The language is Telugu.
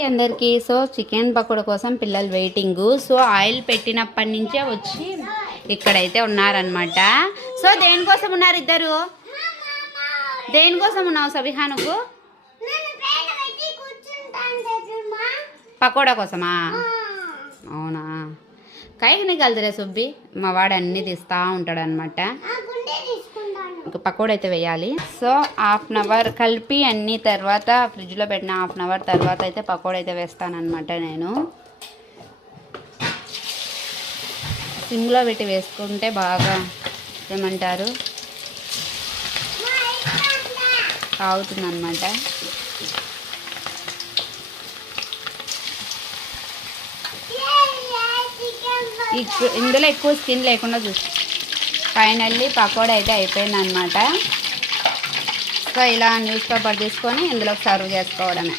అందరికీ సో చికెన్ పకోడా కోసం పిల్లలు వెయిటింగ్. సో ఆయిల్ పెట్టినప్పటి నుంచే వచ్చి ఇక్కడైతే ఉన్నారనమాట. సో దేనికోసం ఉన్నారు ఇద్దరు? దేనికోసం ఉన్నావు సబిహానుకు? పకోడా కోసమా? అవునా, కైకి నీకు వెళ్తారే సుబ్బి. మా వాడు అన్నీ తీస్తూ ఉంటాడు అనమాట. ఇంకా పకోడా అయితే వేయాలి. సో హాఫ్ అన్ అవర్ కలిపి అన్ని తర్వాత ఫ్రిడ్జ్లో పెట్టిన హాఫ్ అన్ అవర్ తర్వాత అయితే పకోడా అయితే వేస్తానమాట. నేను సిమ్లో పెట్టి వేసుకుంటే బాగా ఏమంటారు కావుతుంది అనమాట. ఇందులో ఎక్కువ స్కిన్ లేకుండా చూసి ఫైనల్లీ పకోడా అయితే అయిపోయింది అనమాట. సో ఇలా న్యూస్ పేపర్ తీసుకొని ఇందులోకి సర్వ్ చేసుకోవడమే.